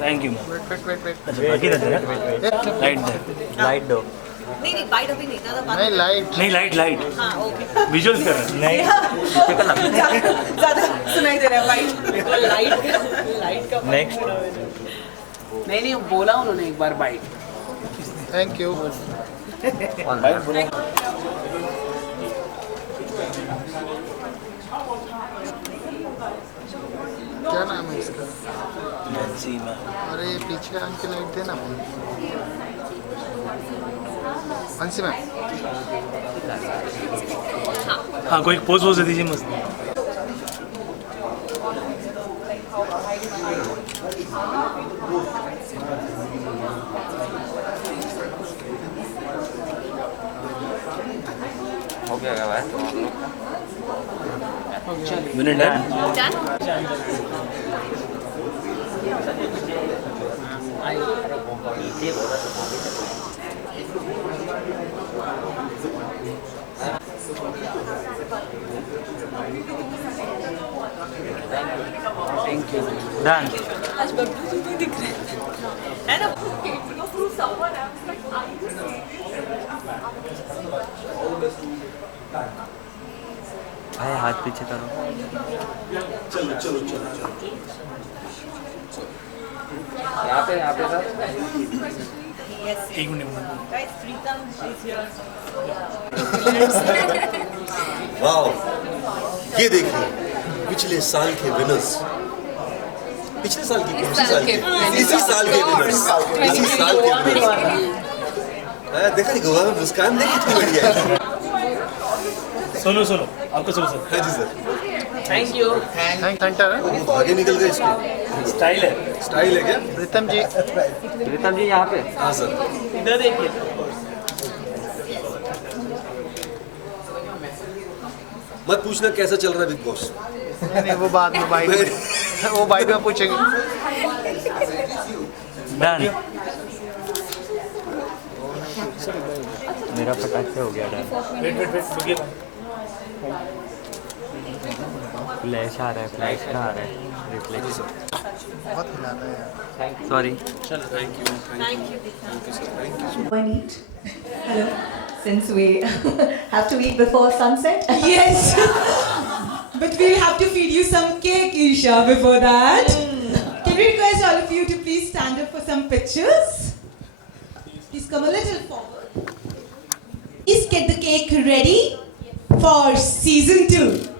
Thank you wait light दो। नहीं नहीं बाइट अभी नहीं ज़्यादा बात नहीं लाइट नहीं लाइट लाइट हाँ ओके विजुअल्स कर रहे नहीं ज़्यादा सुनाई दे रहा है बाइट लाइट का नेक्स्ट नहीं नहीं बोला उन्होंने एक बार बाइट। Thank you. क्या नाम है इसका? अरे पीछे अंक लाइट देना अंशी मैम। हाँ कोई पोज वोज दे दीजिए मस्त। हो गया क्या भाई? Minute thank you. डन। आज बब्लू जी भी दिख रहे हैं ना through someone I was like are you भाई हाथ पीछे करो। यहाँ पे सर। एक minute guys Preetam is here wow, ये देखिए पिछले साल के विनर्स, पिछले साल की इसी साल के विनर्स, इसी साल के विनर्स। देखा नहीं गोवा में मुस्कान देखी कितनी बढ़िया है। सुनो सुनो आपको सुनो सर। हाँ जी sir. Thank you. Thank centre है। वो आगे निकल गए इसको। स्टाइल है स्टाइल है क्या? प्रीतम जी प्रीतम जी यहाँ पे। हाँ सर। इधर देखिए। मत पूछना कैसा चल रहा है बिग बॉस। नहीं वो बाद में बाइट में वो बाइट में पूछेंगे। डन। मेरा फटाक से हो गया डन। वेट रुकिए। फ्लैश आ रहा है, फ्लैश कहाँ आ रहा है? रिफ्लेक्स। बहुत हिलाता है यार। Sorry. Thank you sir, thank you. Go and eat. Hello. Since we have to eat before sunset. Yes. But we'll have to feed you some cake, Isha, before that. Can we request all of you to please stand up for some pictures? Please come a little forward. Please get the cake ready for season 2.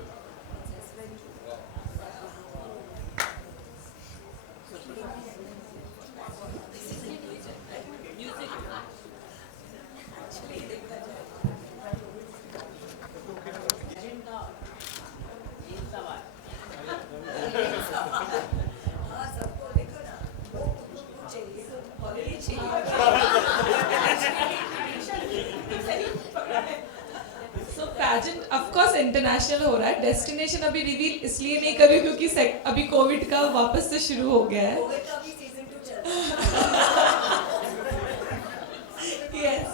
So pageant of course international हो रहा है. Destination अभी reveal इसलिए नहीं कर रही क्योंकि अभी कोविड का वापस से शुरू हो गया है. Yes.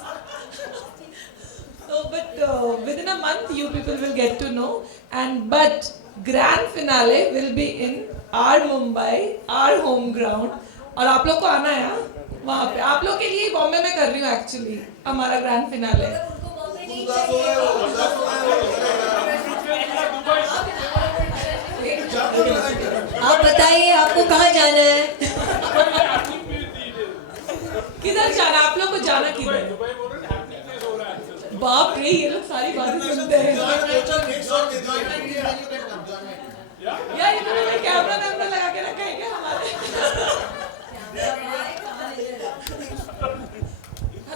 So but within a month you people will get to know but grand finale will be in our Mumbai, our home ground. और आप लोग को आना है हाँ? वहाँ पे आप लोग के लिए बॉम्बे में कर रही हूँ एक्चुअली हमारा ग्रैंड फिनाले। आप बताइए आपको कहाँ जाना है? किधर जाना आप लोग को जाना किधर? बाप रे ये लोग सारी बातें सुनते हैं। यार इन्होंने कैमरा लगा के रखा है क्या हमारे?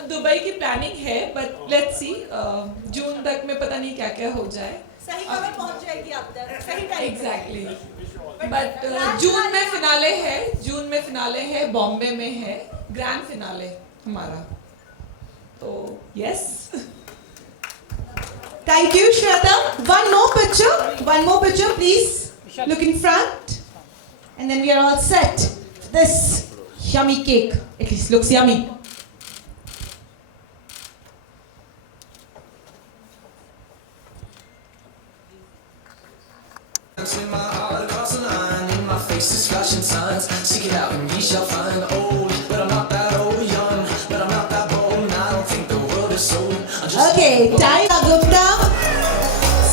दुबई की प्लानिंग है बट लेट्स सी जून तक में पता नहीं क्या क्या हो जाए। सही खबर पहुंच जाएगी आप तक सही टाइम एग्जैक्टली बट जून में फिनाले है बॉम्बे में है ग्रैंड फिनाले हमारा तो yes Thank you, Shweta. One more picture, please. Look in front. And then we are all set. This yummy cake. At least looks yummy. In my heart across the line, in my face is flashing signs. Seek it out and ye shall find. Old, but I'm not that old. Young, but I'm not that bold. And I don't think the world is sold. I'm just Okay, Taika Gupta,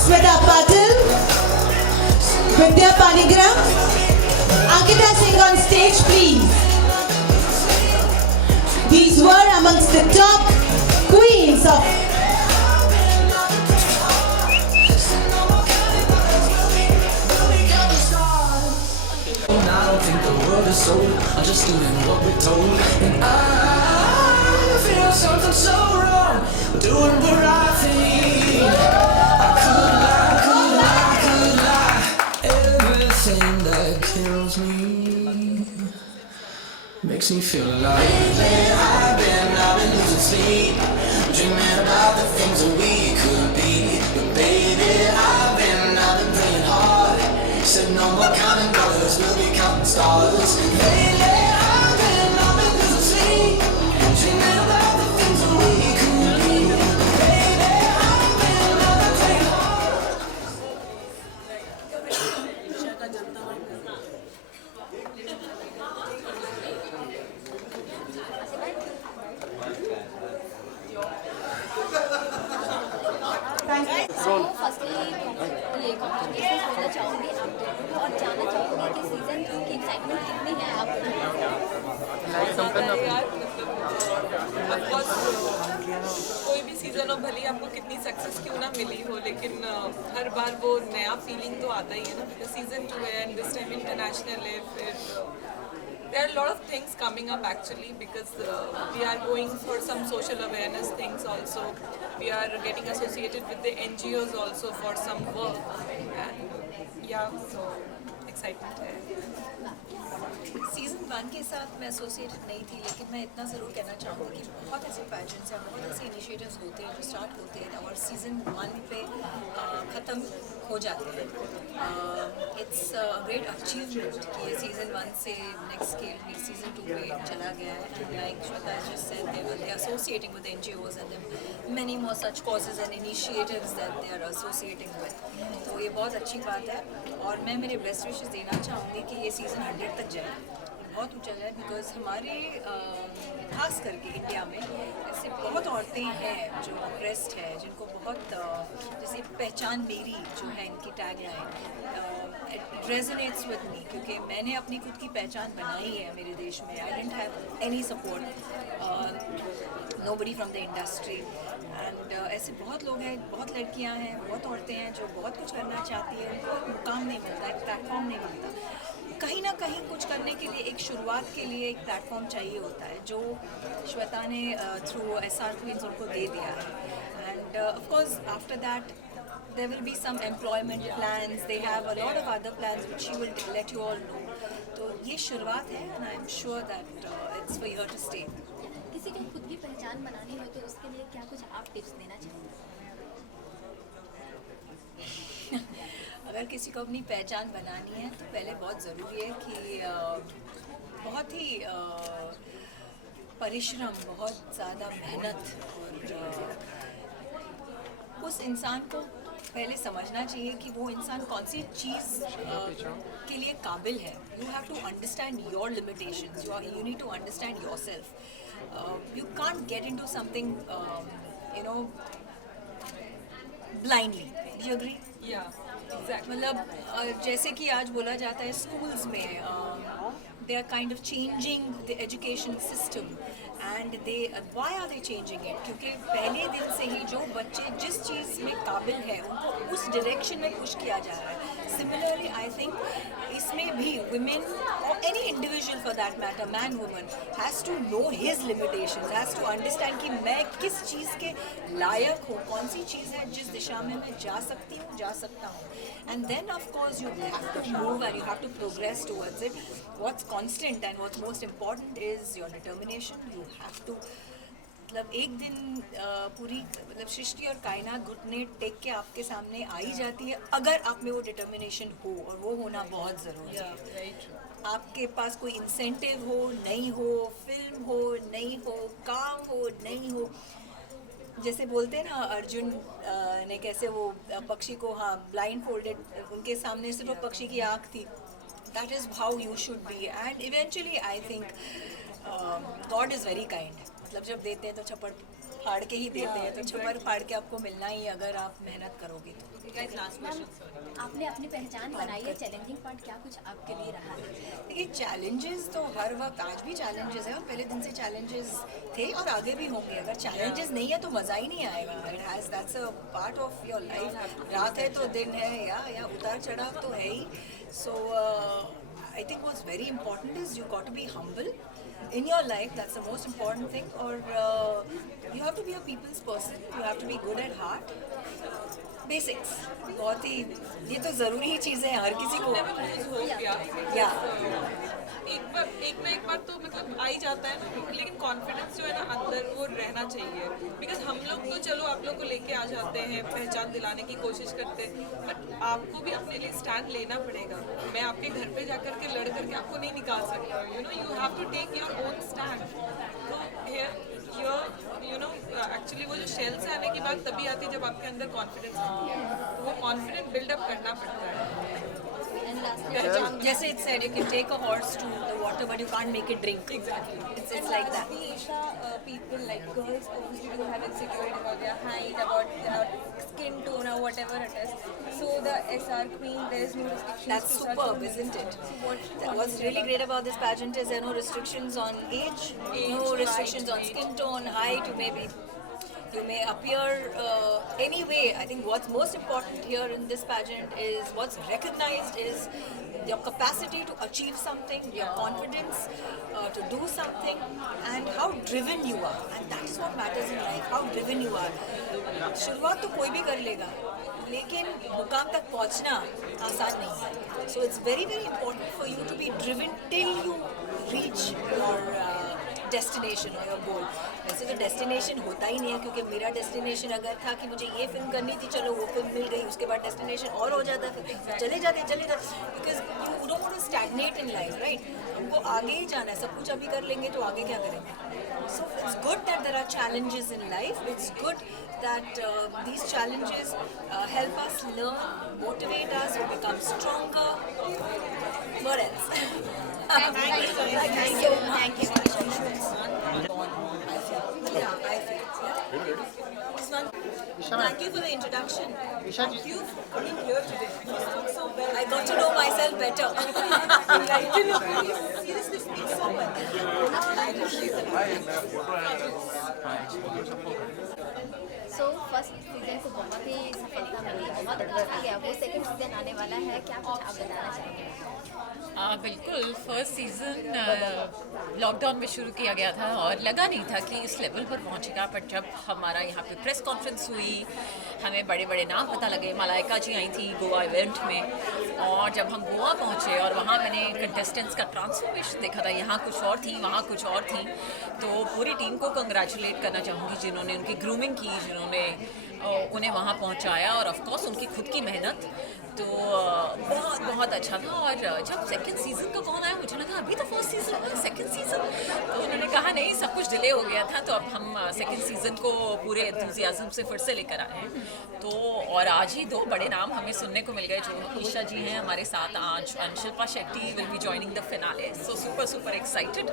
Sweta Patil, Vidya Panigram, Ankita Singh on stage, please. These were amongst the top queens of and I don't think the world is sold. I'm just doing what we're told. And I feel something so wrong. Doing the right thing. I could lie. Everything that kills me makes me feel alive. Lately I've been losing sleep, dreaming about the things that we could be. But baby, I've been praying hard. Said no more counting dollars, we'll be counting stars. Lately I've been losing sleep, dreaming about the things that we could be. But baby, I've been praying hard. Firstly ये congratulation बोलना चाहूँगी आप दोनों को और जानना चाहूँगी कि सीजन 2 की एक्साइटमेंट कितनी है आप कोई भी सीजन हो भले आपको कितनी सक्सेस क्यों ना मिली हो, लेकिन हर बार वो नया फीलिंग तो आता ही है ना. सीजन 2 है एंड दिस टाइम इंटरनेशनल है. फिर there are a lot of things coming up actually because we are going for some social awareness things also. We are getting associated with the NGOs also for some work and yeah, so excitement है. Season 1 के साथ मैं associated नहीं थी, लेकिन मैं इतना ज़रूर कहना चाहूँगी कि बहुत ऐसे पैजेंट्स हैं, बहुत ऐसे इनिशिएटिव्स होते हैं जो स्टार्ट होते हैं और सीज़न 1 पे ख़त्म हो जाते हैं. इट्स ग्रेट अचीवमेंट कि ये सीज़न 1 से नेक्स्ट स्केल सीज़न 2 पे चला गया है. And like Shweta just said they are associating with NGOs and there are many more such causes and initiatives that they are associating with. तो ये बहुत अच्छी बात है और मैं मेरे बेस्ट विशेस देना चाहूँगी कि ये सीज़न 100 तक जाए, बहुत ऊँचा जाए. बिकॉज हमारे खास करके इंडिया में ऐसे बहुत औरतें हैं जो ऑप्रेस्ड है, जिनको बहुत जैसे पहचान मेरी जो है इनकी tag line it resonates with me, क्योंकि मैंने अपनी खुद की पहचान बनाई है मेरे देश में. I didn't have any support, nobody from the industry. And ऐसे बहुत लोग हैं, बहुत लड़कियां हैं, बहुत औरतें हैं जो बहुत कुछ करना चाहती हैं, उनको एक मुकाम नहीं मिलता, एक प्लेटफॉर्म नहीं मिलता. कहीं ना कहीं कुछ करने के लिए एक शुरुआत के लिए एक प्लेटफॉर्म चाहिए होता है, जो श्वेता ने थ्रू SR क्वींस उनको दे दिया है. End of course after that there will be some employment plans, they have a lot of other plans which she will let you all know. तो ये शुरुआत है and I'm sure that it's for here to stay. किसी को खुद की पहचान बनानी हो तो उसके लिए क्या कुछ आप टिप्स देना चाहेंगे? अगर किसी को अपनी पहचान बनानी है तो पहले बहुत ज़रूरी है कि बहुत ही परिश्रम, बहुत ज़्यादा मेहनत, और उस इंसान को पहले समझना चाहिए कि वो इंसान कौन सी चीज़ के लिए काबिल है. You have to understand your limitations, you need to understand yourself. You can't get into something you know blindly. Do you agree? Yeah exactly. मतलब जैसे कि आज बोला जाता है स्कूल्स में they are kind of changing the education system and why are they changing it? क्योंकि पहले दिन से ही जो बच्चे जिस चीज़ में काबिल है उनको उस डायरेक्शन में पुश किया जा रहा है. Similarly, I think इसमें भी women or any individual for that matter, man, woman, has to know his limitations, has to understand कि मैं किस चीज़ के लायक हूँ, कौन सी चीज़ है जिस दिशा में मैं जा सकती हूँ, जा सकता हूँ. And then of course you have to move and you have to progress towards it. What's constant and what's most important is your determination. You have to मतलब एक दिन पूरी मतलब सृष्टि और कायनात घुटने टेक के आपके सामने आई जाती है, अगर आप में वो डिटर्मिनेशन हो, और वो होना बहुत ज़रूरी है। आपके पास कोई इंसेंटिव हो नहीं हो, फिल्म हो नहीं हो, काम हो नहीं हो, जैसे बोलते हैं ना अर्जुन ने कैसे वो पक्षी को, हाँ, ब्लाइंड फोल्डेड, उनके सामने सिर्फ वो पक्षी की आँख थी। That is how you should be, and eventually I think God is very kind. मतलब जब देते हैं तो छप्पड़ फाड़ के ही देते हैं, तो छप्पड़ फाड़ के आपको मिलना ही, अगर आप मेहनत करोगे तो। आपने अपनी पहचान बनाई है, चैलेंजिंग पार्ट क्या कुछ आपके लिए रहा है? देखिए, चैलेंजेस तो हर वक्त, आज भी चैलेंजेस है और पहले दिन से चैलेंजेस थे और आगे भी होंगे। अगर चैलेंजेस नहीं है तो मज़ा ही नहीं आएगा। It has, that's a part of your life. रात है तो दिन है, या उतार चढ़ाव तो है ही। So I think what's very important is you got to be humble in your life. That's the most important thing. Or you have to be a people's person. You have to be good at heart. Basics. बहुत ही, ये तो ज़रूरी ही चीज़ें हैं हर किसी को। या एक ना एक बार तो मतलब आ ही जाता है ना, लेकिन कॉन्फिडेंस जो है ना अंदर, वो रहना चाहिए। बिकॉज हम लोग तो चलो आप लोग को लेके आ जाते हैं, पहचान दिलाने की कोशिश करते हैं, बट आपको भी अपने लिए स्टैंड लेना पड़ेगा। मैं आपके घर पे जा कर के लड़ करके आपको नहीं निकाल सकता। You have to take your own stand. तो एक्चुअली वो जो शेल से आने की बात तभी आती है जब आपके अंदर कॉन्फिडेंस आती है। तो वो कॉन्फिडेंस बिल्डअप करना पड़ता है। जैसे it's said, you can take a horse to the water, but you can't make it drink. Exactly. It's like that. Isha, people like girls obviously do have insecurity about their height, about their skin tone or whatever it is. So the SR Queen, there is no restrictions. That's to such superb, women. isn't it? So What's really great about this pageant is there are no restrictions on age, no restrictions on skin tone, height. You may appear any way. I think what's most important here in this pageant is what's recognized is your capacity to achieve something, your confidence to do something, and how driven you are. And that is what matters in life, how driven you are. शुरुआत तो कोई भी कर लेगा, लेकिन मुकाम तक पहुंचना आसान नहीं है. So it's very very important for you to be driven till you reach your destination और योर गोल. वैसे तो डेस्टिनेशन होता ही नहीं है, क्योंकि मेरा डेस्टिनेशन अगर था कि मुझे ये फिल्म करनी थी, चलो वो फिल्म मिल गई, उसके बाद डेस्टिनेशन और हो जाता है, फिर चले जाते because you don't want to stagnate in life, right. हमको आगे ही जाना है, सब कुछ अभी कर लेंगे तो आगे क्या करेंगे. So it's good that there are challenges in life. It's good that these challenges help us learn, motivate us, we become stronger. What else? Thank you. Thank you. Yeah, I feel. Yeah. Thank you for the introduction. Thank you for coming here today. You spoke so well. I got to know myself better. Seriously, speak so well. I appreciate it. So first season को बहुत ही सफलता मिली, बहुत अच्छा गया. वो second season आने वाला है, क्या कुछ आप बताना चाहेंगे? बिल्कुल. फर्स्ट सीज़न लॉकडाउन में शुरू किया गया था और लगा नहीं था कि इस लेवल पर पहुंचेगा, पर जब हमारा यहाँ पे प्रेस कॉन्फ्रेंस हुई, हमें बड़े बड़े नाम पता लगे. मलाइका जी आई थी गोवा इवेंट में, और जब हम गोवा पहुँचे और वहाँ मैंने कंटेस्टेंट्स का ट्रांसफॉर्मेशन देखा था. यहाँ कुछ और थी, वहाँ कुछ और थी. तो पूरी टीम को कंग्रेचुलेट करना चाहूँगी जिन्होंने उनकी ग्रूमिंग की, जिन्होंने उन्हें वहाँ पहुँचाया, और ऑफ कोर्स उनकी खुद की मेहनत. तो बहुत बहुत अच्छा था. और जब सेकंड सीज़न का कॉल आया, मुझे लगा अभी तो फर्स्ट सीज़न हुआ, सेकंड सीज़न. तो उन्होंने कहा नहीं, सब कुछ डिले हो गया था, तो अब हम सेकंड सीज़न को पूरे एंथुसियाज्म से फिर से लेकर आए हैं. तो और आज ही 2 बड़े नाम हमें सुनने को मिल गए. जो ईशा जी हैं हमारे साथ आज, and Shilpa Shetty will be joining the finale. So super excited.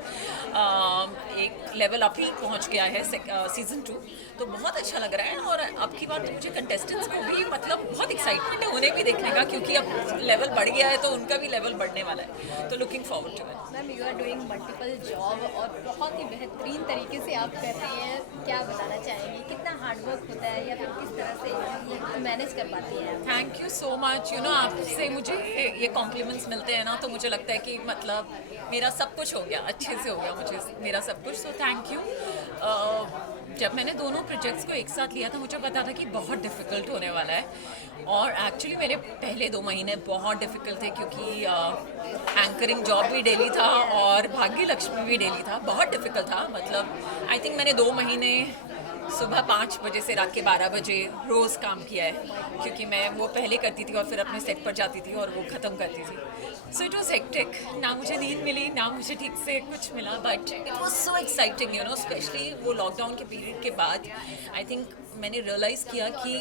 एक लेवल अप ही पहुँच गया है सीज़न 2, तो बहुत अच्छा लग रहा है. और अब की बात तो मुझे कंटेस्टेंट्स को भी मतलब बहुत एक्साइटमेंट है उन्हें भी देखने का, क्योंकि अब लेवल बढ़ गया है तो उनका भी लेवल बढ़ने वाला है. तो looking forward to it. Ma'am, you are doing multiple job और बहुत ही बेहतरीन तरीके से आप कर रही हैं. क्या बताना चाहेंगी, कितना हार्डवर्क होता है या फिर किस तरह से ये मैनेज कर पाती हैं? Thank you so much. आपसे मुझे ये कॉम्प्लीमेंट्स मिलते हैं ना, तो मुझे लगता है कि मतलब मेरा सब कुछ हो गया, अच्छे से हो गया मुझे मेरा सब कुछ. So thank you. जब मैंने दोनों प्रोजेक्ट्स को एक साथ लिया था मुझे पता था कि बहुत डिफ़िकल्ट होने वाला है और एक्चुअली मेरे पहले 2 महीने बहुत डिफ़िकल्ट थे क्योंकि एंकरिंग जॉब भी डेली था और भाग्य लक्ष्मी भी डेली था, बहुत डिफ़िकल्ट था। मतलब आई थिंक मैंने 2 महीने सुबह 5 बजे से रात के 12 बजे रोज़ काम किया है क्योंकि मैं वो पहले करती थी और फिर अपने सेट पर जाती थी और वो ख़त्म करती थी। सो इट वॉज हेक्टिक, ना मुझे नींद मिली ना मुझे ठीक से कुछ मिला, but it was so exciting you know, specially वो लॉकडाउन के पीरियड के बाद आई थिंक मैंने रियलाइज़ किया कि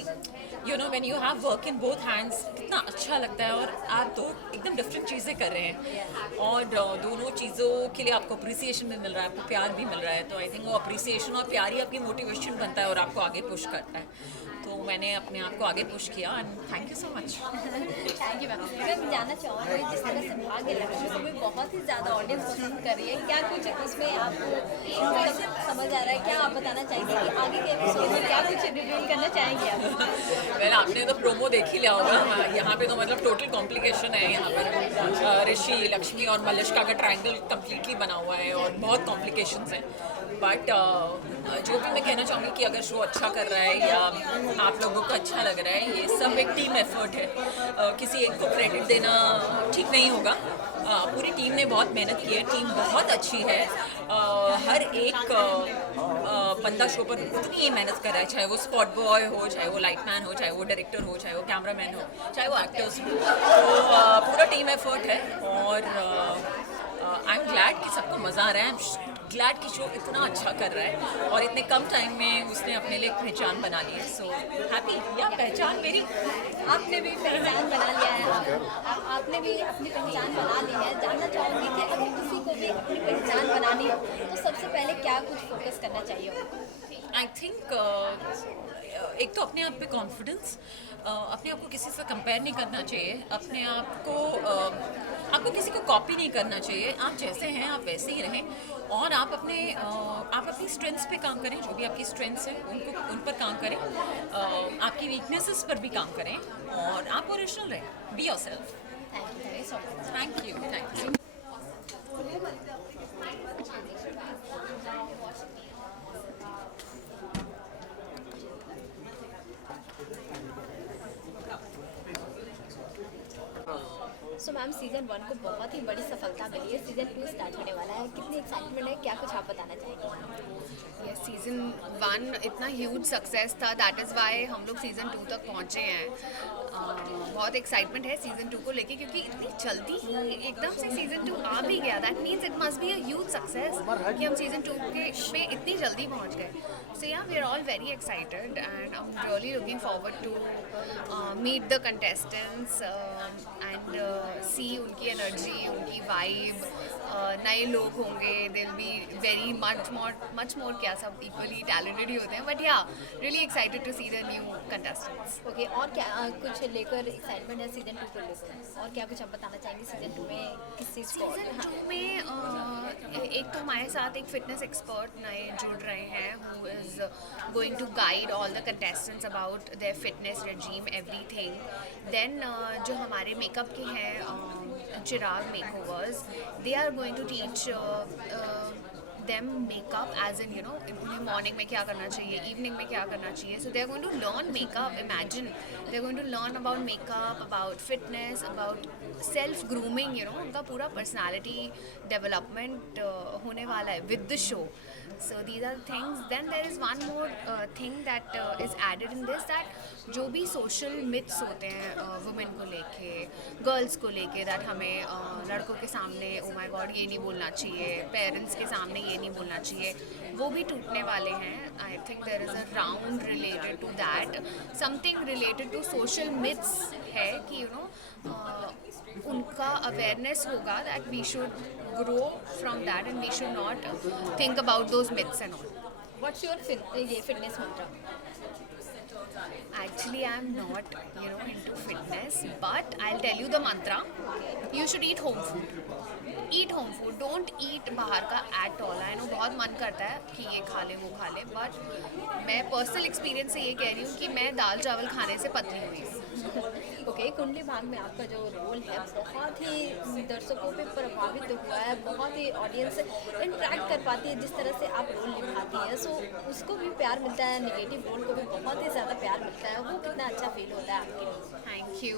you know when you have work in both hands कितना अच्छा लगता है और आप दो एकदम डिफरेंट चीज़ें कर रहे हैं और दोनों चीज़ों के लिए आपको अप्रिसिएशन भी मिल रहा है, आपको प्यार भी मिल रहा है। तो आई थिंक वो अप्रिसिएशन और प्यार ही आपकी मोटिवेशन बनता है और आपको आगे पुश करता है। तो मैंने अपने आप को आगे पुश किया and thank you so much. Thank you ma'am. मैं जानना चाहूँगी जिस तरह से भाग्य लक्ष्मी को भी बहुत ही ज़्यादा ऑडियंस पसंद कर रही है, क्या कुछ उसमें आपको मतलब समझ आ रहा है, क्या आप बताना चाहेंगे कि आगे के एपिसोड में क्या कुछ रिवील करना चाहेंगे आप? मैंने आपने तो प्रोमो देख ही लिया होगा, यहाँ पे तो मतलब टोटल कॉम्प्लिकेशन है। यहाँ पर ऋषि, लक्ष्मी और मलिष्का का ट्रायंगल कम्प्लीटली बना हुआ है और बहुत कॉम्प्लिकेशंस हैं। बट जो भी मैं कहना चाहूँगी कि अगर शो अच्छा कर रहा है या आप लोगों को अच्छा लग रहा है, ये सब एक टीम एफर्ट है। किसी एक को क्रेडिट देना ठीक नहीं होगा। पूरी टीम ने बहुत मेहनत की है, टीम बहुत अच्छी है। हर एक बंदा शो पर उतनी ही मेहनत कर रहा है, चाहे वो स्पॉट बॉय हो, चाहे वो लाइटमैन हो, चाहे वो डायरेक्टर हो, चाहे वो कैमरामैन हो, चाहे वो एक्टर्स हो। तो पूरा टीम एफर्ट है और आई एम ग्लैड कि सबको मज़ा आ रहा है। आई एम ग्लैड कि शो इतना अच्छा कर रहा है और इतने कम टाइम में उसने अपने लिए एक पहचान बना ली है। सो हैप्पी या पहचान मेरी। आपने भी पहचान बना लिया है, आपने भी अपनी पहचान बना ली है। जानना चाहूँगी कि अगर किसी को भी अपनी पहचान बनानी हो तो सबसे पहले क्या कुछ फोकस करना चाहिए? आई थिंक एक तो अपने आप पे कॉन्फिडेंस, अपने आप को किसी से कंपेयर नहीं करना चाहिए, अपने आप को आपको किसी को कॉपी नहीं करना चाहिए। आप जैसे हैं आप वैसे ही रहें और आप अपनी स्ट्रेंथ्स पे काम करें। जो भी आपकी स्ट्रेंथ्स हैं उन पर काम करें, आपकी वीकनेसेस पर भी काम करें और आप ओरिजिनल रहें। Be yourself. Thank you. Thank you. So ma'am season 1 को बहुत ही बड़ी सफलता मिली है, सीज़न 2 स्टार्ट होने वाला है, कितनी एक्साइटमेंट है, क्या कुछ आप बताना चाहेंगे? यस, सीज़न 1 इतना ह्यूज सक्सेस था, दैट इज़ वाई हम लोग सीज़न 2 तक पहुँचे हैं। बहुत एक्साइटमेंट है सीज़न 2 को लेके क्योंकि इतनी जल्दी ही एकदम से सीज़न 2 आ भी गया। That means it must be a huge success कि हम सीज़न 2 में इतनी जल्दी पहुँच गए। So yeah we are all very excited and I am really looking forward to meet the contestants and see उनकी एनर्जी, उनकी वाइब। नए लोग होंगे, they will be very much more क्या सब इक्वली टैलेंटेड ही होते हैं, but yeah really excited to see the new contestants. Okay, और क्या कुछ लेकर एक्साइटमेंट है सीज़न 2 को लेकर, और क्या कुछ आप बताना चाहेंगे सीज़न 2 में किस चीज़ को? सीज़न 2 में एक तो हमारे साथ एक फिटनेस एक्सपर्ट नए जुड़ रहे हैं who is going to guide all the contestants about their fitness regime everything. Then जो हमारे मेकअप के हैं Chirag makeovers, they are going to teach them makeup as in you know उन्हें मॉर्निंग में क्या करना चाहिए, इवनिंग में क्या करना चाहिए। So they are going to learn makeup. Imagine they are going to learn about makeup, about fitness, about self grooming. You know उनका पूरा पर्सनालिटी डेवलपमेंट होने वाला है with the show. So these are things. Then there is one more thing that is added in this, that जो भी social myths होते हैं women को लेके, गर्ल्स को लेके, that हमें लड़कों के सामने oh my god ये नहीं बोलना चाहिए, पेरेंट्स के सामने ये नहीं बोलना चाहिए, वो भी टूटने वाले हैं। I think there is a round related to that, something related to social myths है कि you know उनका awareness होगा that we should grow from that and we should not think about those myths and all. What's your fitness mantra? Actually, I am not, you know, into fitness, but I'll tell you the mantra. You should eat home food. Eat home food. Don't eat बाहर का at all. I know बहुत मन करता है कि ये खा ले वो खा ले, but मैं पर्सनल एक्सपीरियंस से ये कह रही हूँ कि मैं दाल चावल खाने से पतली हुई हूँ। ओके, कुंडली भाग में आपका जो रोल है बहुत ही दर्शकों पे प्रभावित हुआ है, बहुत ही ऑडियंस इंटरेक्ट कर पाती है जिस तरह से आप रोल निभाती है, सो उसको भी प्यार मिलता है, नेगेटिव रोल को भी बहुत ही ज़्यादा प्यार मिलता है, वो कितना अच्छा फील होता है आपके लिए? Thank you.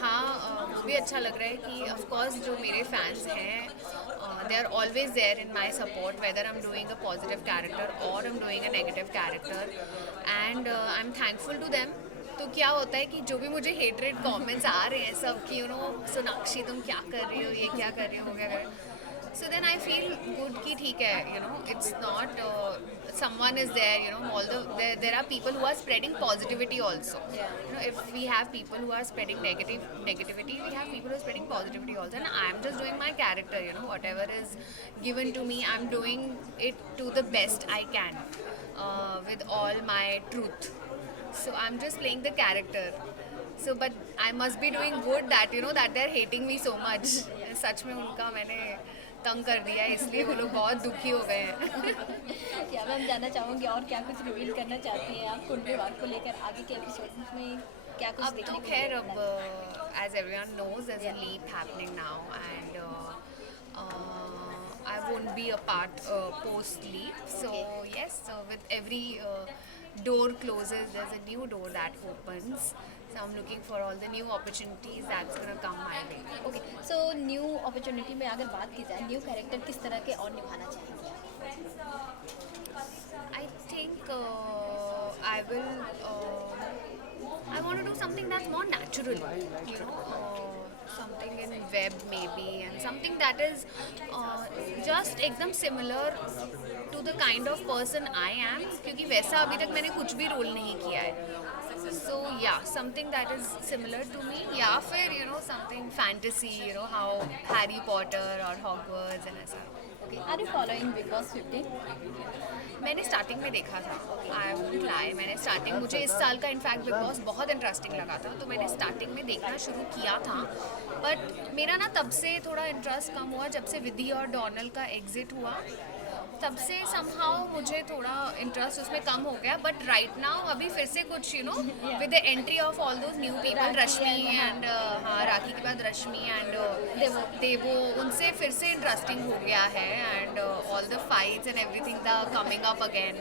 हाँ, वो भी अच्छा लग रहा है कि ऑफ कोर्स जो मेरे फैंस हैं they are always there in my support, whether I am doing a positive character और I am doing a negative character, and I am thankful to them. तो क्या होता है कि जो भी मुझे हेटरेड कमेंट्स आ रहे हैं सब कि सोनाक्षी तुम क्या कर रही हो, ये क्या कर रही हो, क्या कर रही हो, so then I feel good कि ठीक है, it's not someone is there, although there are people who are spreading positivity also. If we have people who are spreading negativity, we have people who are spreading positivity also, and I'm just doing my character, whatever is given to me, I'm doing it to the best I can with all my truth. So I'm just playing the character. So but I must be doing good that that they're hating me so much. सच में उनका मैंने तंग कर दिया है, इसलिए वो लोग बहुत दुखी हो गए हैं। क्या मैम जानना चाहूँगी और क्या कुछ रिवील करना चाहती हैं आप कुंडली भाग को लेकर, आगे के एपिसोड में क्या कुछ देखने को खैर अब as everyone knows there's a leap happening now, and I won't be a part post leap, so yes, with every door closes there's a new door that opens. So I'm looking for all the new opportunities that's gonna come my way. Okay, so new opportunity में अगर बात की जाए, new character किस तरह के और निभाना चाहेंगे? I think I want to do something that's more natural, something in web maybe, and something that is just एकदम similar to the kind of person I am, क्योंकि वैसा अभी तक मैंने कुछ भी रोल नहीं किया है. So yeah, something that is similar to me, या फिर something fantasy, how Harry Potter or Hogwarts and ऐसा. Okay, are you following Big Boss 15? मैंने स्टार्टिंग में देखा था, आई वोंट लाई, मैंने स्टार्टिंग, मुझे इस साल का इनफैक्ट बिग बॉस बहुत इंटरेस्टिंग लगा था, तो मैंने स्टार्टिंग में देखना शुरू किया था, बट मेरा ना तब से थोड़ा इंटरेस्ट कम हुआ जब से विधि और डोनल का एग्जिट हुआ, तब से समहाउ मुझे थोड़ा इंटरेस्ट उसमें कम हो गया. बट राइट नाउ अभी फिर से कुछ with the entry of all those new people, Rashmi and हाँ राखी के बाद रश्मि एंड देवो, उनसे फिर से इंटरेस्टिंग हो गया है, and all the fights and everything the coming up again,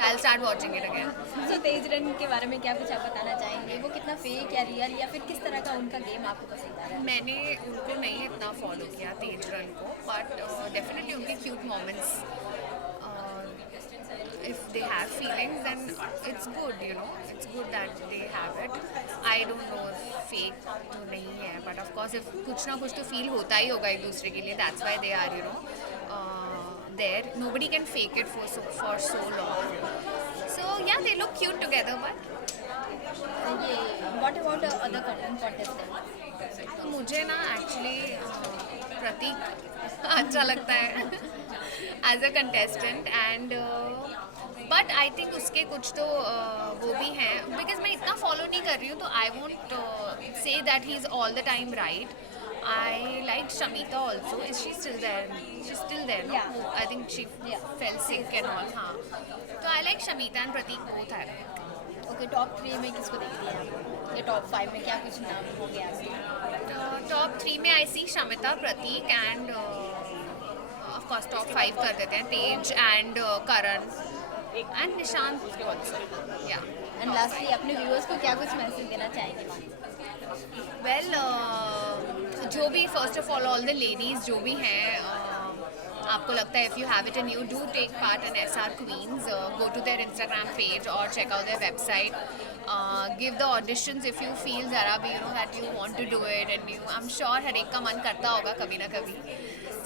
I will start watching it again. So Tejran के बारे में क्या कुछ आप बताना चाहेंगे? वो कितना फेक या रियल, या फिर किस तरह का उनका गेम आपको पसंद आ रहा है? मैंने उनको नहीं इतना फॉलो किया तेजरन को, बट डेफिनेटली उनके cute moments, if they have feelings then it's good, it's good that they have it. I don't know if fake तो नहीं है, but of course if कुछ ना कुछ तो feel होता ही होगा एक दूसरे के लिए, that's why they are there. Nobody can fake it for so long. So yeah, they look cute together, but what about other contestants? तो मुझे ना एक्चुअली प्रतीक अच्छा लगता है as a contestant, and but I think उसके कुछ तो वो भी हैं, बिकॉज मैं इतना फॉलो नहीं कर रही हूँ, तो I won't say that he is all the time right. I liked Shamita also. Is she still there? She's still there, no? Yeah. I think she fell sick and all. हाँ. So I like Shamita and Pratik both are. Okay, top 3 में किसको देखती हैं आप? या top 5 में क्या कुछ नाम हो गया आपके? Top 3 में I see Shamita, Pratik and of course top 5 कर देते हैं, Tej and Karan and Nishant also. Yeah. And lastly अपने viewers को क्या कुछ मैसेज देना चाहेंगे? Well, जो भी first of all the ladies जो भी हैं, आपको लगता है if you have it in you, do take part in SR Queens. Go to their Instagram page or check out their website. Give the auditions if you feel ज़रा भी that you want to do it, and I'm sure हर एक का मन करता होगा कभी ना कभी.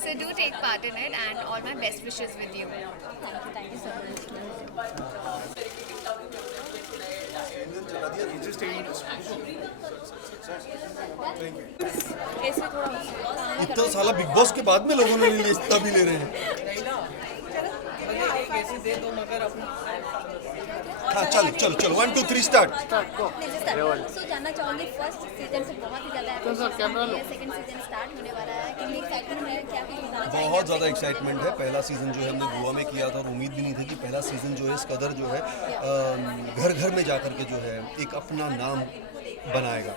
So do take part in it, and all my best wishes with you. Thank you so much. इतना साला बिग बॉस के बाद में लोगों ने इतना भी ले रहे हैं. हाँ चलो चलो चलो 1 2 3 स्टार्ट. सो जानना चाहूँगी फर्स्ट सीजन से बहुत ही ज़्यादा सेकंड सीजन स्टार्ट होने वाला है, कितनी एक्साइटमेंट है, क्या कुछ बताना चाहेंगे? बहुत ज़्यादा एक्साइटमेंट है. पहला सीज़न जो है हमने गोवा में किया था, और उम्मीद भी नहीं थी कि पहला सीज़न जो है इस कदर जो है घर घर में जा कर के जो है एक अपना नाम बनाएगा।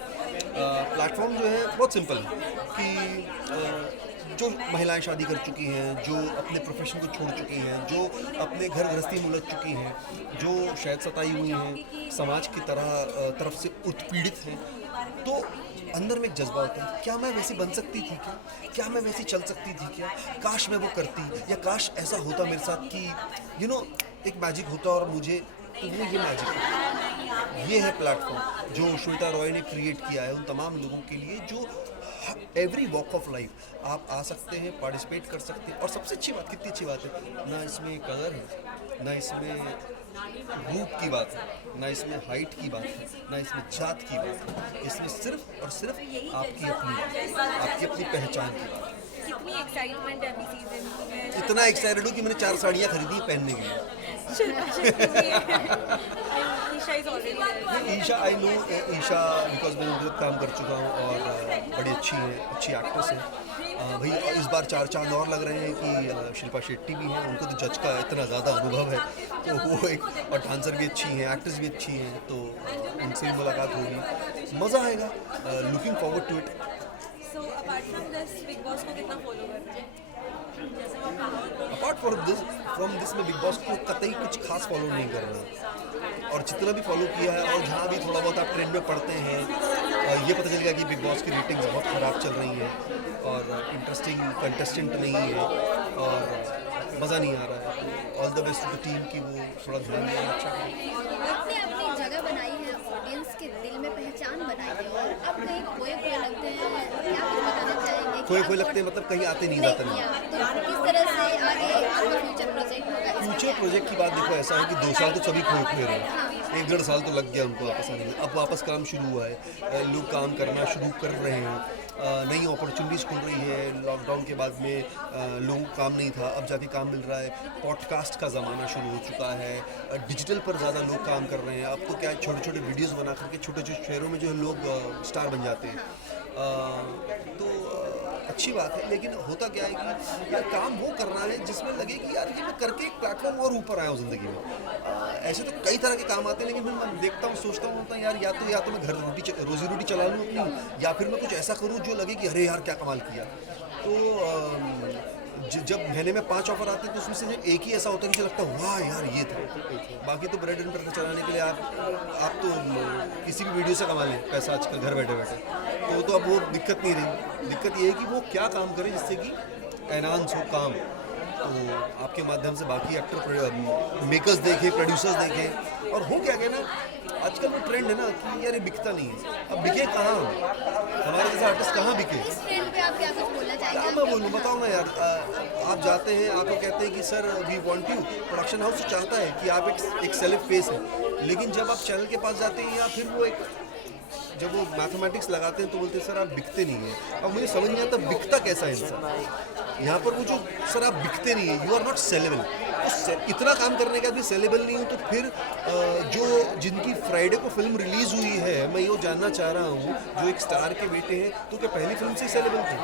प्लेटफॉर्म जो है बहुत सिंपल है कि जो महिलाएं शादी कर चुकी हैं, जो अपने प्रोफेशन को छोड़ चुकी हैं, जो अपने घर गृहस्थी में उलझ चुकी हैं, जो शायद सताई हुई हैं, समाज की तरफ से उत्पीड़ित हैं, तो अंदर में एक जज्बा होता है, क्या मैं वैसी बन सकती थी क्या मैं वैसी चल सकती थी क्या, काश मैं वो करती, या काश ऐसा होता मेरे साथ कि एक मैजिक होता और मुझे, तो वो ये मैजिक है। ये है प्लेटफॉर्म जो श्वेता रॉय ने क्रिएट किया है उन तमाम लोगों के लिए जो एवरी वॉक ऑफ लाइफ आप आ सकते हैं, पार्टिसिपेट कर सकते हैं। और सबसे अच्छी बात, कितनी अच्छी बात है, ना इसमें कलर है, ना इसमें ग्रुप की बात है, ना इसमें हाइट की बात है, ना इसमें जात की बात है, इसमें सिर्फ और सिर्फ आपकी अपनी पहचान की बात है। कितनी एक्साइटमेंट है अभी सीजन में? इतना एक्साइटेड हूँ कि मैंने 4 साड़ियाँ खरीदी पहनने के लिए। Isha, I know Isha because मैं उनके काम कर चुका हूँ और बड़ी अच्छी एक्ट्रेस है। भाई इस बार 4 चांद और लग रहे हैं कि शिल्पा शेट्टी भी हैं, उनको तो जज का इतना ज़्यादा अनुभव है, तो वो एक, और डांसर भी अच्छी हैं, एक्ट्रेस भी अच्छी हैं, तो उनसे भी मुलाकात होगी, मज़ा आएगा। Looking forward to it. So apart from this, Big Boss को कितना फॉलो करते हैं? अपार्ट फ्रॉम दिस में बिग बॉस को कतई कुछ खास फॉलो नहीं कर रहा, और जितना भी फॉलो किया है और जहाँ भी थोड़ा बहुत आप ट्रेंड में पढ़ते हैं, ये पता चल गया कि बिग बॉस की रेटिंग्स बहुत ख़राब चल रही हैं और इंटरेस्टिंग कंटेस्टेंट नहीं है और मज़ा नहीं आ रहा है। All the best to the team की वो थोड़ा ध्यान देना अच्छा है। आपने अपनी जगह बनाई है, ऑडियंस के दिल में पहचान बनाई है, और अब कहीं खोए लगते हैं, क्या कुछ बताना चाहेंगे? खोए लगते हैं मतलब कहीं आते नहीं जाते नहीं। तो किस तरह से आगे आपका फ्यूचर प्रोजेक्ट होगा? फ्यूचर प्रोजेक्ट की बात देखो, ऐसा है कि 2 साल तो सभी खोए रहे हैं, 1-1.5 साल तो लग गया उनको वापस आने में। अब वापस काम शुरू हुआ है, लोग काम करना शुरू कर रहे हैं, नई अपॉर्चुनिटीज़ खुल रही है। लॉकडाउन के बाद में लोगों को काम नहीं था, अब जाके काम मिल रहा है। पॉडकास्ट का ज़माना शुरू हो चुका है, डिजिटल पर ज़्यादा लोग काम कर रहे हैं। अब तो क्या है, छोटे छोटे वीडियोस बना करके छोटे छोटे शहरों में जो है लोग स्टार बन जाते हैं, तो अच्छी बात है। लेकिन होता क्या है कि यार काम वो करना है जिसमें लगे कि यार ये मैं करके एक प्लेटफॉर्म और ऊपर आया हूँ ज़िंदगी में। ऐसे तो कई तरह के काम आते हैं, लेकिन मैं देखता हूँ, सोचता हूँ यार या तो मैं घर रोजी रोटी चला लूँ अपनी, या फिर मैं कुछ ऐसा करूँ जो लगे कि अरे यार क्या कमाल किया। तो जब महीने में 5 ऑफर आते हैं तो उसमें से एक ही ऐसा होता है कि लगता है वाह यार ये था। बाकी तो ब्रेड एंड बटर चलाने के लिए आप तो किसी भी वीडियो से कमा लें पैसा आजकल घर बैठे बैठे, तो अब वो दिक्कत नहीं रही। दिक्कत ये है कि वो क्या काम करें जिससे कि एनहांस हो काम, तो आपके माध्यम से बाकी एक्टर मेकर्स देखें, प्रोड्यूसर्स देखें। और हो क्या ना, आजकल वो ट्रेंड है ना कि यार ये बिकता नहीं है, अब बिके कहाँ, हमारे जैसे आर्टिस्ट कहाँ बिके। इस ट्रेंड पे आप क्या कुछ बोलना चाहेंगे? क्या मैं बोलूँ, बताओ ना यार। आप जाते हैं, आपको कहते हैं कि sir we want you, production house चाहता है कि आप एक सेलेब फेस हैं, लेकिन जब आप चैनल के पास जाते हैं या फिर वो जब वो मैथमेटिक्स लगाते हैं तो बोलते हैं सर आप बिकते नहीं हैं। अब मुझे समझ नहीं आता बिकता कैसा है इंसान यहाँ पर। वो जो सर आप बिकते नहीं है, यू आर नॉट सेलेबल। तो इतना काम करने के बाद भी सेलेबल नहीं हूँ, तो फिर जो जिनकी फ्राइडे को फिल्म रिलीज़ हुई है, मैं ये जानना चाह रहा हूँ, जो एक स्टार के बेटे हैं, तो क्या पहली फिल्म से सेलेबल थे?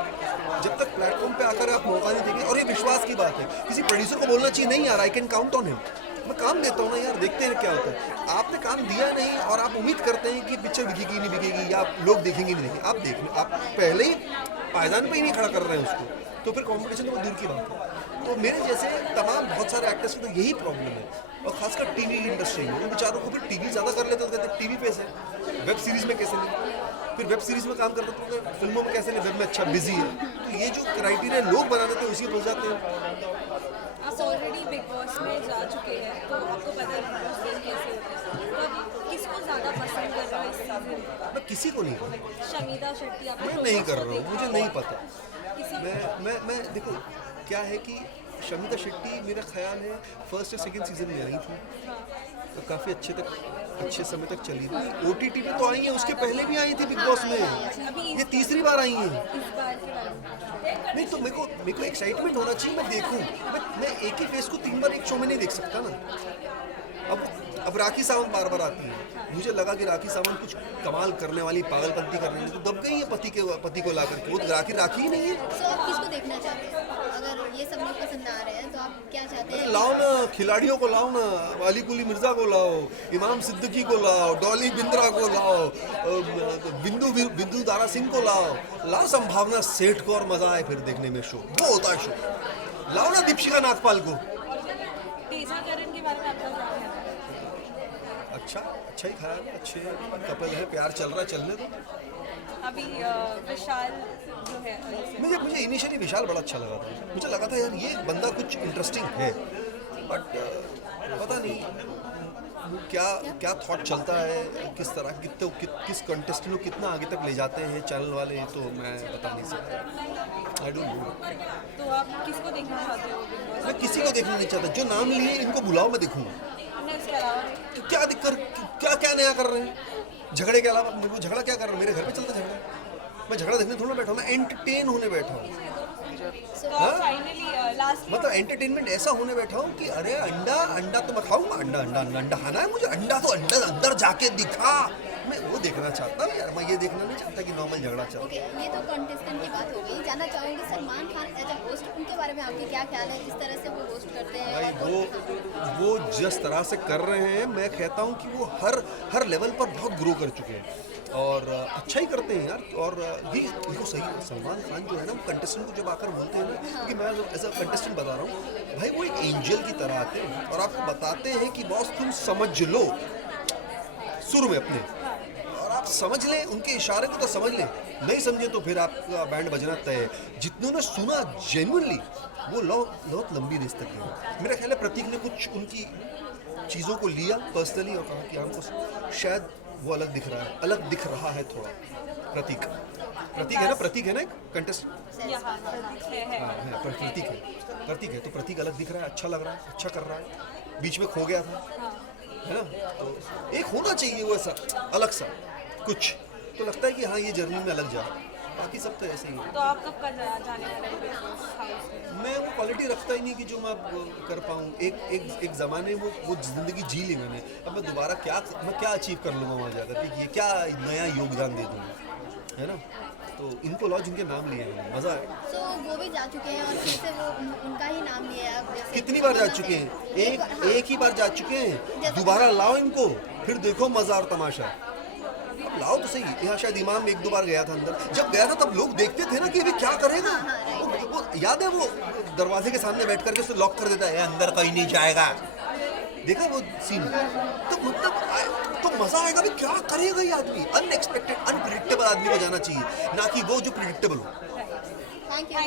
जब तक प्लेटफॉर्म पे आकर आप मौका नहीं देंगे, और ये विश्वास की बात है, किसी प्रोड्यूसर को बोलना चाहिए नहीं यार I can count on him, मैं काम देता हूँ ना यार, देखते हैं क्या होता है। आपने काम दिया नहीं और आप उम्मीद करते हैं कि पिक्चर बिकेगी नहीं बिकेगी, या लोग देखेंगे नहीं देखेंगे। आप पहले ही पायदान पे ही नहीं खड़ा कर रहे हैं उसको, तो फिर कंपटीशन तो दूर की बात है। तो मेरे जैसे तमाम बहुत सारे एक्टर्स की तो यही प्रॉब्लम है, और खासकर टीवी इंडस्ट्री में उन बेचारों को फिर टीवी ज़्यादा कर लेते तो कहते टीवी पे से वेब सीरीज़ में कैसे नहीं, फिर वेब सीरीज़ में काम करते तो फिल्मों में कैसे नहीं, वेब में अच्छा बिजी है। तो ये जो क्राइटेरिया लोग बना देते हैं उसी में फंस जाते हैं। आप ऑलरेडी बिग बॉस में जा चुके हैं, तो आपको पता है बिग बॉस कैसे होता है, तो अब किसको ज़्यादा पसंद कर रहे हो इस सीजन? मैं किसी को नहीं कर रहा, शमीदा शेट्टी आप मैं नहीं कर रहा हूँ, मुझे नहीं पता। मैं देखो क्या है कि शमीदा शेट्टी मेरा ख्याल है फर्स्ट या सेकंड सीजन में आई थी, तो काफ़ी अच्छे समय तक चली थी। OTT पे तो आई है, उसके पहले भी आई थी बिग बॉस में, ये तीसरी बार आई है। नहीं तो मेरे को एक्साइटमेंट होना चाहिए, मैं देखूं। मैं एक ही फेस को 3 बार एक शो में नहीं देख सकता ना। अब राखी सावंत बार बार आती है, मुझे लगा कि राखी सावंत कुछ कमाल करने वाली पागलपंती करने वाली, तो दब गई है पति को ला करके। वो तो राखी ही नहीं है। तो आप किसको देखना चाहते हैं? अगर ये सब लोग पसंद आ रहे हैं तो आप क्या चाहते हैं? लाओ ना, खिलाड़ियों को लाओ ना, अली कुली मिर्जा को लाओ, इमाम सिद्दीकी को लाओ, डॉली बिंद्रा को लाओ, बिंदु दारा सिंह को लाओ संभावना सेठ को, और मजा आए फिर देखने में। शो वो होता है शो। लाओ ना दीपिका नागपाल को। तेजा करण के बारे में आपका क्या कहना है? अच्छा ही ख्याल, अच्छे कपल है, प्यार चल रहा है, चलने दो। अभी विशाल जो है, मुझे इनिशियली विशाल बड़ा अच्छा लगा था। मुझे लगा था यार ये बंदा कुछ इंटरेस्टिंग है, बट पता नहीं क्या थॉट चलता है, किस तरह किस कंटेस्टेंट को कितना आगे तक ले जाते हैं चैनल वाले, तो मैं बता नहीं सकता। I don't know. तो आप किसको देखना चाहते हो? मैं किसी को देखना नहीं चाहता। जो नाम लिए इनको बुलाओ, मैं देखूंगा। उसके अलावा तो क्या दिक्कत, क्या नया कर रहे हैं? झगड़े के अलावा मेरे को झगड़ा क्या कर रहे हैं? मेरे घर पे चलता झगड़ा। मैं झगड़ा देखने थोड़ा बैठा हूँ, मैं एंटरटेन होने बैठा हूँ। मतलब एंटरटेनमेंट ऐसा होने बैठा हूँ कि अरे अंडा तो मैं खाऊंगा, अंडा खाना है मुझे, अंडा तो अंदर जाके दिखा। मैं वो देखना चाहता हूँ यार, मैं ये देखना नहीं चाहता कि नॉर्मल झगड़ा चल। ओके, ये तो कंटेस्टेंट की बात हो गई। जानना चाहूँगी Salman Khan as a host, उनके बारे में आपके क्या ख्याल है? किस तरह से वो होस्ट करते हैं? भाई वो जिस तरह से कर रहे हैं, मैं कहता हूँ कि वो हर लेवल पर बहुत ग्रो कर चुके हैं और अच्छा ही करते हैं यार। और ये देखो सही, सलमान खान जो है ना, कंटेस्टेंट को जब आकर बोलते हैं ना, क्योंकि मैं एज अ कंटेस्टेंट बता रहा हूँ भाई, वो एक एंजल की तरह आते हैं और आपको बताते हैं कि बॉस तुम समझ लो शुरू में अपने, और आप समझ लें, उनके इशारे को तो समझ लें, नहीं समझे तो फिर आपका बैंड बजना तय है। जितनों ने सुना जेन्युइनली, वो बहुत लंबी रेस तक गए। मेरा ख्याल है प्रतीक ने कुछ उनकी चीज़ों को लिया पर्सनली और कहा कि हमको शायद वो अलग दिख रहा है थोड़ा। प्रतीक है ना, एक कंटेस्ट। प्रतीक है तो प्रतीक अलग दिख रहा है, अच्छा लग रहा है, अच्छा कर रहा है। बीच में खो गया था, है ना, तो एक होना चाहिए वो ऐसा अलग सा कुछ, तो लगता है कि हाँ ये जर्नी में अलग जा रहा है। बाकी सब तो ऐसे ही है। तो आप कब जाने वाले हैं? मैं वो क्वालिटी रखता ही नहीं कि जो मैं कर पाऊँ। एक ज़माने वो ज़िंदगी जी ली मैंने, अब मैं दोबारा मैं क्या अचीव कर लूँगा वहाँ जाकर कि ये क्या नया योगदान दे दूँगा, है ना। तो इनको लाओ जिनके नाम लिए हैं, मज़ा आए। तो वो भी जा चुके हैं और फिर से वो उनका ही नाम लिया है। अब कितनी बार जा चुके हैं? एक ही बार जा चुके हैं, दोबारा लाओ इनको, फिर देखो मज़ा और तमाशा। लाओ तो सही। यहाँ शायद इमाम एक दो बार गया था अंदर, जब गया था तब लोग देखते थे ना कि अभी क्या करेगा। वो याद है, वो दरवाजे के सामने बैठ करके उसे लॉक कर देता है, अंदर कहीं नहीं जाएगा। देखा वो सीन? तो मतलब तो मजा आएगा भी, क्या करेगा ये आदमी। अनएक्सपेक्टेड, अनप्रिडिक्टेबल आदमी को जाना चाहिए, ना कि वो जो प्रिडिक्टेबल हो। Thank you.